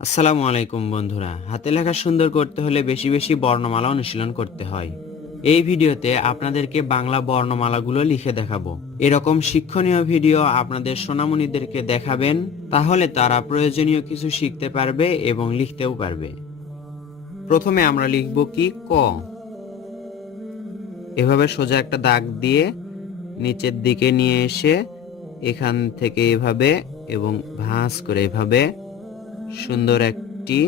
আসসালামু আলাইকুম বন্ধুরা, হাতে লেখা সুন্দর করতে হলে বেশি বেশি বর্ণমালা অনুশীলন করতে হয়। এই ভিডিওতে আপনাদেরকে বাংলা বর্ণমালাগুলো লিখে দেখাবো। এরকম শিক্ষণীয় ভিডিও আপনাদের সোনামণিদেরকে দেখাবেন, তাহলে তারা প্রয়োজনীয় কিছু শিখতে পারবে এবং লিখতেও পারবে। প্রথমে আমরা লিখব কি ক। এভাবে সোজা একটা দাগ দিয়ে নিচের দিকে নিয়ে এসে এখান থেকে এভাবে এবং ভাঁজ করে এভাবে সুন্দর একটি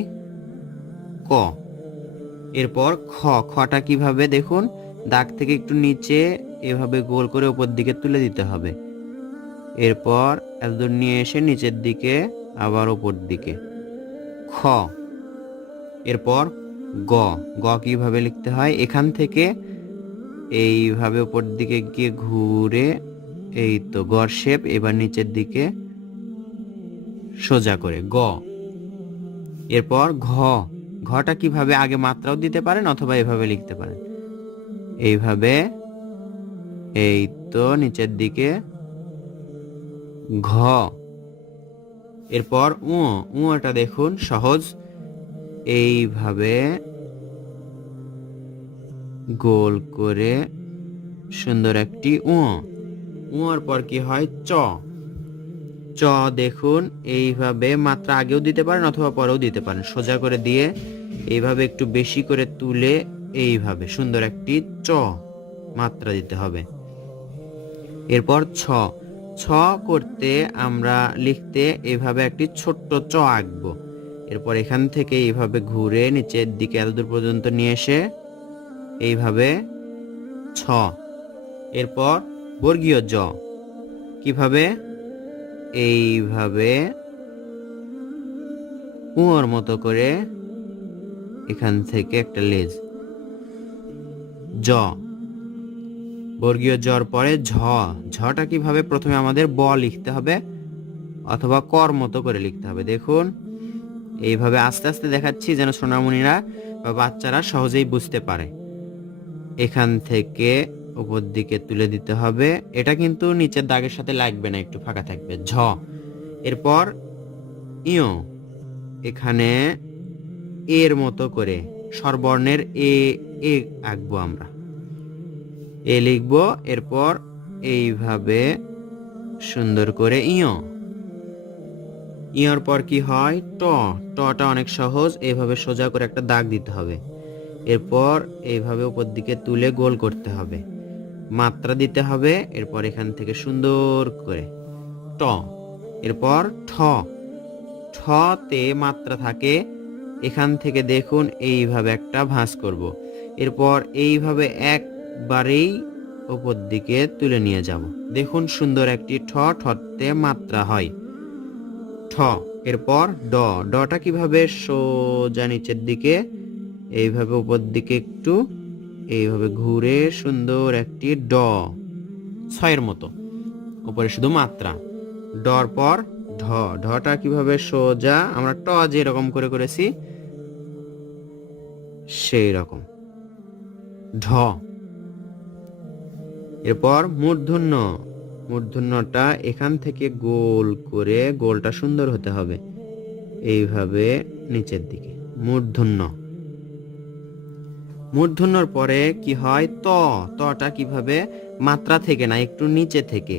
ক। এরপর খ। খটা কিভাবে দেখুন, দাগ থেকে একটু নিচে এভাবে গোল করে উপর দিকে তুলে দিতে হবে। এরপর এতদূর নিয়ে এসে নিচের দিকে আবার উপর দিকে খ। এরপর গ। গ কিভাবে লিখতে হয়, এখান থেকে এইভাবে উপর দিকে গিয়ে ঘুরে এই তো গড় শেপ, এবার নিচের দিকে সোজা করে গ। এরপর ঘ। ঘটা কিভাবে, আগে মাত্রাও দিতে পারেন অথবা এভাবে লিখতে পারেন, এইভাবে এই তো নিচের দিকে ঘ। এরপর উটা দেখুন সহজ, এইভাবে গোল করে সুন্দর একটি উঁর পর কি হয় চ। চ দেখুন এইভাবে মাত্রা আগেও দিতে পারেন অথবা পরেও দিতে পারেন, সোজা করে দিয়ে এইভাবে একটু বেশি করে তুলে এইভাবে সুন্দর একটি চ মাত্রা দিতে হবে। এরপর ছ। ছ করতে আমরা লিখতে এইভাবে একটি ছোট্ট চ আঁকবো। এরপর এখান থেকে এইভাবে ঘুরে নিচের দিকে এতদূর পর্যন্ত নিয়ে এসে এইভাবে ছ। এরপর বর্গীয় জ। কিভাবে, এইভাবে উঁর মতো করে এখান থেকে একটা লেজ জ। বর্গীয় জর পরে ঝ। ঝটা কিভাবে, প্রথমে আমাদের ব লিখতে হবে অথবা কর মতো করে লিখতে হবে। দেখুন এইভাবে আস্তে আস্তে দেখাচ্ছি যেন সোনামণিরা বা বাচ্চারা সহজেই বুঝতে পারে। এখান থেকে উপর দিকে তুলে দিতে হবে, এটা কিন্তু নিচের দাগের সাথে লাগবে না, একটু ফাঁকা থাকবে ঝ। এরপর ইয়। এখানে এর মতো করে স্বরবর্ণের এ এ আঁকবো আমরা, এ লিখবো। এরপর এইভাবে সুন্দর করে ইয়র পর কি হয় ট। টটা অনেক সহজ, এইভাবে সোজা করে একটা দাগ দিতে হবে। এরপর এইভাবে উপর দিকে তুলে গোল করতে হবে, মাত্রা দিতে হবে। এরপর এখান থেকে সুন্দর করে ট। এরপর ঠ। ঠতে মাত্রা থাকে, এখান থেকে দেখুন এইভাবে একটা ভাঁজ করব। এরপর এইভাবে একবারেই উপর দিকে তুলে নিয়ে যাব। দেখুন সুন্দর একটি ঠতে মাত্রা হয় ঠ। এরপর ড। ডটা কিভাবে, সোজা নিচের দিকে এইভাবে উপর দিকে একটু এইভাবে ঘুরে সুন্দর একটি ড, ছয়ের মতো, উপরে শুধু মাত্রা। ডর পর ঢ। ঢটা কিভাবে, সোজা আমরা ট যেরকম করে করেছি সেই রকম ঢ। এরপর মূর্ধন্য। মূর্ধন্যটা এখান থেকে গোল করে, গোলটা সুন্দর হতে হবে এইভাবে নিচের দিকে মূর্ধন্য। মূর্ধন্যর পরে কি হয় ত। তটা কিভাবে, মাত্রা থেকে না, একটু নিচে থেকে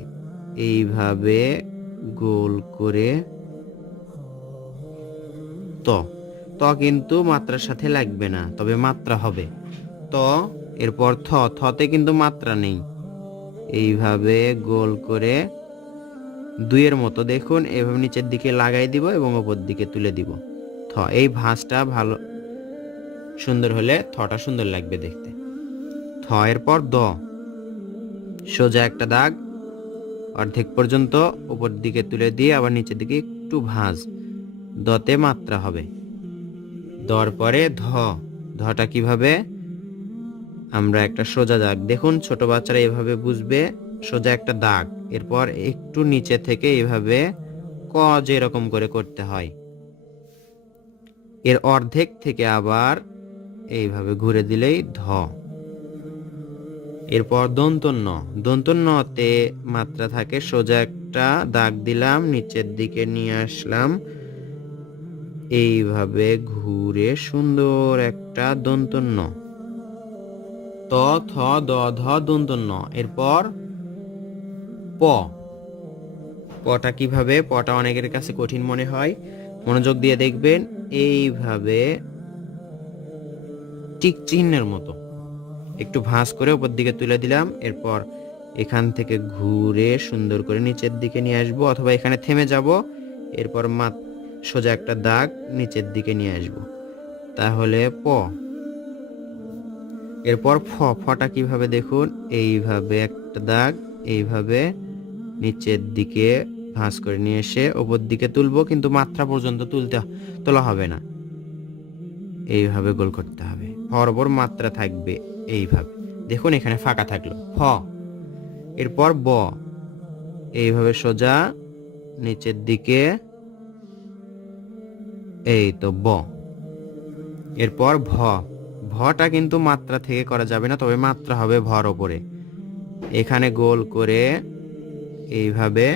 এইভাবে গোল করে ত। ত কিন্তু মাত্রার সাথে লাগবে না, তবে মাত্রা হবে ত। এরপর থ। থতে কিন্তু মাত্রা নেই, এইভাবে গোল করে দুইয়ের মতো দেখুন এভাবে নিচের দিকে লাগাই দিব এবং উপর দিকে তুলে দিব থ। এই ভাঁজটা ভালো সুন্দর হলে থটা সুন্দর লাগবে দেখতে। থ এরপর দ। সোজা একটা দাগ অর্ধেক পর্যন্ত উপর দিকে তুলে দিয়ে আবার নিচের দিকে একটু ভাঁজ, দতে মাত্রা হবে। দর পরে ধ। ধটা কিভাবে, আমরা একটা সোজা দাগ, দেখুন ছোট বাচ্চারা এভাবে বুঝবে, সোজা একটা দাগ। এরপর একটু নিচে থেকে এভাবে ক যেরকম করে করতে হয়, এর অর্ধেক থেকে আবার এইভাবে ঘুরে দিলেই ধ। এরপর দন্তন্য। দন্তন্যতে মাত্রা থাকে, সোজা একটা দাগ দিলাম, নিচের দিকে নিয়ে আসলাম, এইভাবে ঘুরে সুন্দর একটা দন্ত ন, ত থ দ ধ দন্ত ন। এরপর প, পটা কিভাবে, পটা অনেকের কাছে কঠিন মনে হয়, মনোযোগ দিয়ে দেখবেন। এইভাবে টিক চিহ্নের মতো একটু ভাঁজ করে উপর দিকে তুলে দিলাম। এরপর এখান থেকে ঘুরে সুন্দর করে নিচের দিকে নিয়ে আসবো, অথবা এখানে থেমে যাব। এরপর সোজা একটা দাগ নিচের দিকে নিয়ে আসব, তাহলে প। এরপর ফ, ফটা কিভাবে দেখুন, এইভাবে একটা দাগ, এইভাবে নিচের দিকে ভাঁজ করে নিয়ে এসে উপর দিকে তুলবো, কিন্তু মাত্রা পর্যন্ত তোলা হবে না, এইভাবে গোল করতে হবে। ফর ওপর মাত্রা থাকবে এইভাবে, দেখুন এখানে ফাঁকা থাকলো ফ। এরপর ব, এইভাবে সোজা নিচের দিকে, এই তো ব। এরপর ভ, ভটা কিন্তু মাত্রা থেকে করা যাবে না, তবে মাত্রা হবে ভর ওপরে। এখানে গোল করে এইভাবে,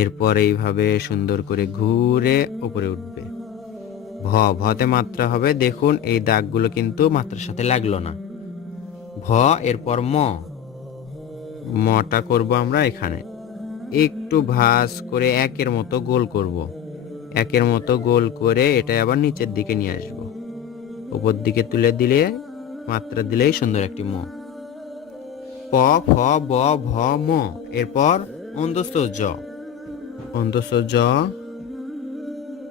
এরপর এইভাবে সুন্দর করে ঘুরে উপরে উঠবে। ভতে মাত্রা হবে, দেখুন এই দাগগুলো কিন্তু মাত্রার সাথে লাগলো না। ভ, এরপর মটা করব আমরা এখানে একটু ভাঁজ করে একের মতো গোল করব, একের মতো গোল করে এটা আবার নিচের দিকে নিয়ে আসব, উপর দিকে তুলে দিলে মাত্রা দিলেই সুন্দর একটি ম। প, ফ, ব, ভ, ম। এরপর অন্তস্থ জ, অন্তস্থ জ,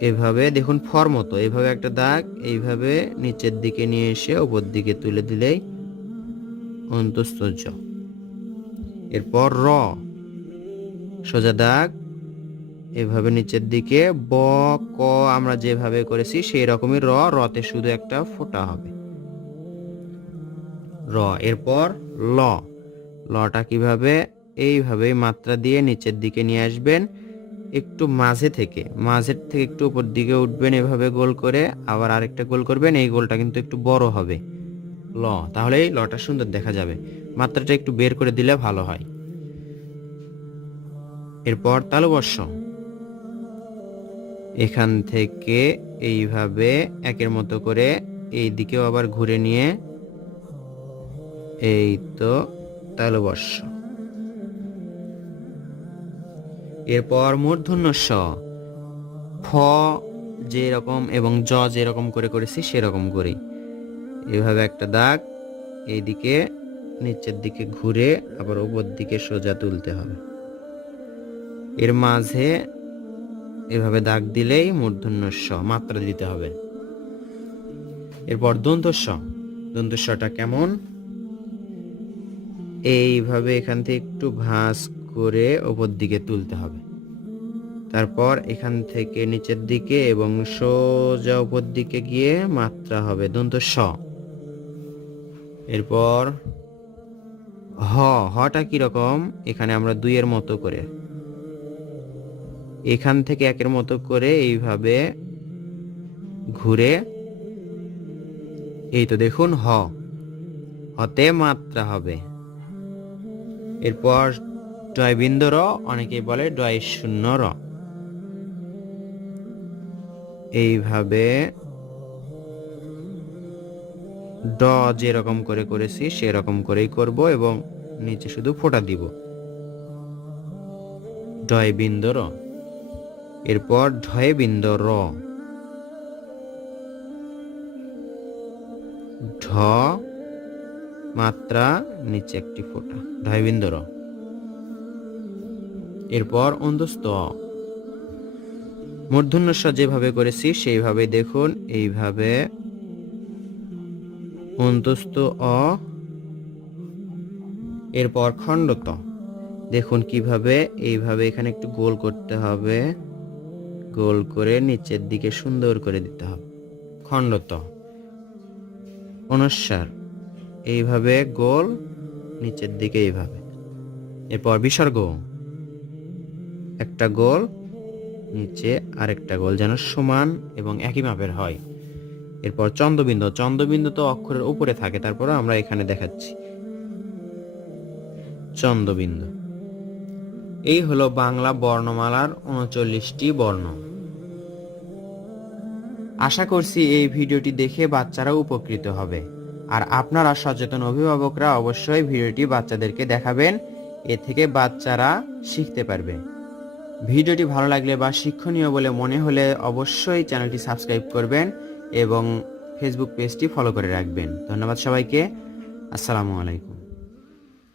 এভাবে দেখুন ফর মতো এইভাবে একটা দাগ, এইভাবে নিচের দিকে নিয়ে এসে উপর দিকে তুলে দিলেই অন্তস্থ জ। এরপর র, সোজা দাগ, এভাবে নিচের দিকে ব, ক আমরা যেভাবে করেছি সেই রকমই র, রতে শুধু একটা ফোঁটা হবে র। এরপর ল, লটা কিভাবে, এইভাবে মাত্রা দিয়ে নিচের দিকে নিয়ে আসবেন, একটু মাঝের থেকে একটু উপর দিকে উঠবেন, এভাবে গোল করে আবার আরেকটা গোল করবেন, এই গোলটা কিন্তু একটু বড় হবে ল, তাহলেই লটা সুন্দর দেখা যাবে, মাত্রাটা একটু বের করে দিলে ভালো হয়। এরপর তালবর্ষ, এখান থেকে এইভাবে একের মতো করে এই দিকেও আবার ঘুরে নিয়ে, এই তো তালবর্ষ। এরপর মূর্ধন্য ষ, ফ যেরকম এবং জ যেরকম করে করেছি সেরকম করেই এভাবে একটা দাগ, এইদিকে নিচের দিকে ঘুরে আবার উপর দিকে সোজা তুলতে হবে, এর মাঝে এভাবে দাগ দিলেই মূর্ধন্য ষ, মাত্রা দিতে হবে। এরপর দন্তস্ব, দন্তস্বটা কেমন, এইভাবে এখান থেকে একটু ভাঁজ করে উপর দিকে তুলতে হবে, তারপর এখান থেকে নিচের দিকে এবং সোজা উপর দিকে গিয়ে মাত্রা হবে দন্ত স। এরপর হটা কিরকম, এখানে আমরা দুইয়ের মতো করে এখান থেকে একের মতো করে এইভাবে ঘুরে, এই তো দেখুন হতে মাত্রা হবে। এরপর ডয়বিন্দু র, অনেকেই বলে ডয় শূন্য র, এইভাবে ড যেরকম করে করেছি সেরকম করেই করব এবং নিচে শুধু ফোঁটা দিব, ডয় বিন্দু র। এরপর ঢয় বিন্দু র, ঢ মাত্রা নিচে একটি ফোঁটা, ঢয় বিন্দু র। এরপর অন্তস্থ অ, মূর্ধন্য ষ যেভাবে করেছি সেইভাবে দেখুন, এইভাবে অন্তস্থ অ। এরপর খণ্ডত, দেখুন কিভাবে, এইভাবে এখানে একটু গোল করতে হবে, গোল করে নিচের দিকে সুন্দর করে দিতে হবে খণ্ডত। অনুস্বার, এইভাবে গোল নিচের দিকে এইভাবে। এরপর বিসর্গ, একটা গোল নিচে আরেকটা গোল যেন সমান এবং একই মাপের হয়। এরপর চন্দ্রবিন্দু, চন্দ্রবিন্দু তো অক্ষরের উপরে থাকে, তারপরে আমরা এখানে দেখাচ্ছি চন্দ্রবিন্দু। এই হলো বাংলা বর্ণমালার ৩৯টি বর্ণ। আশা করছি এই ভিডিওটি দেখে বাচ্চারা উপকৃত হবে। আর আপনারা সচেতন অভিভাবকরা অবশ্যই ভিডিওটি বাচ্চাদেরকে দেখাবেন, এ থেকে বাচ্চারা শিখতে পারবে। ভিডিওটি ভালো লাগলে বা শিক্ষণীয় বলে মনে হলে অবশ্যই চ্যানেলটি সাবস্ক্রাইব করবেন এবং ফেসবুক পেজটি ফলো করে রাখবেন। ধন্যবাদ সবাইকে। আসসালামু আলাইকুম।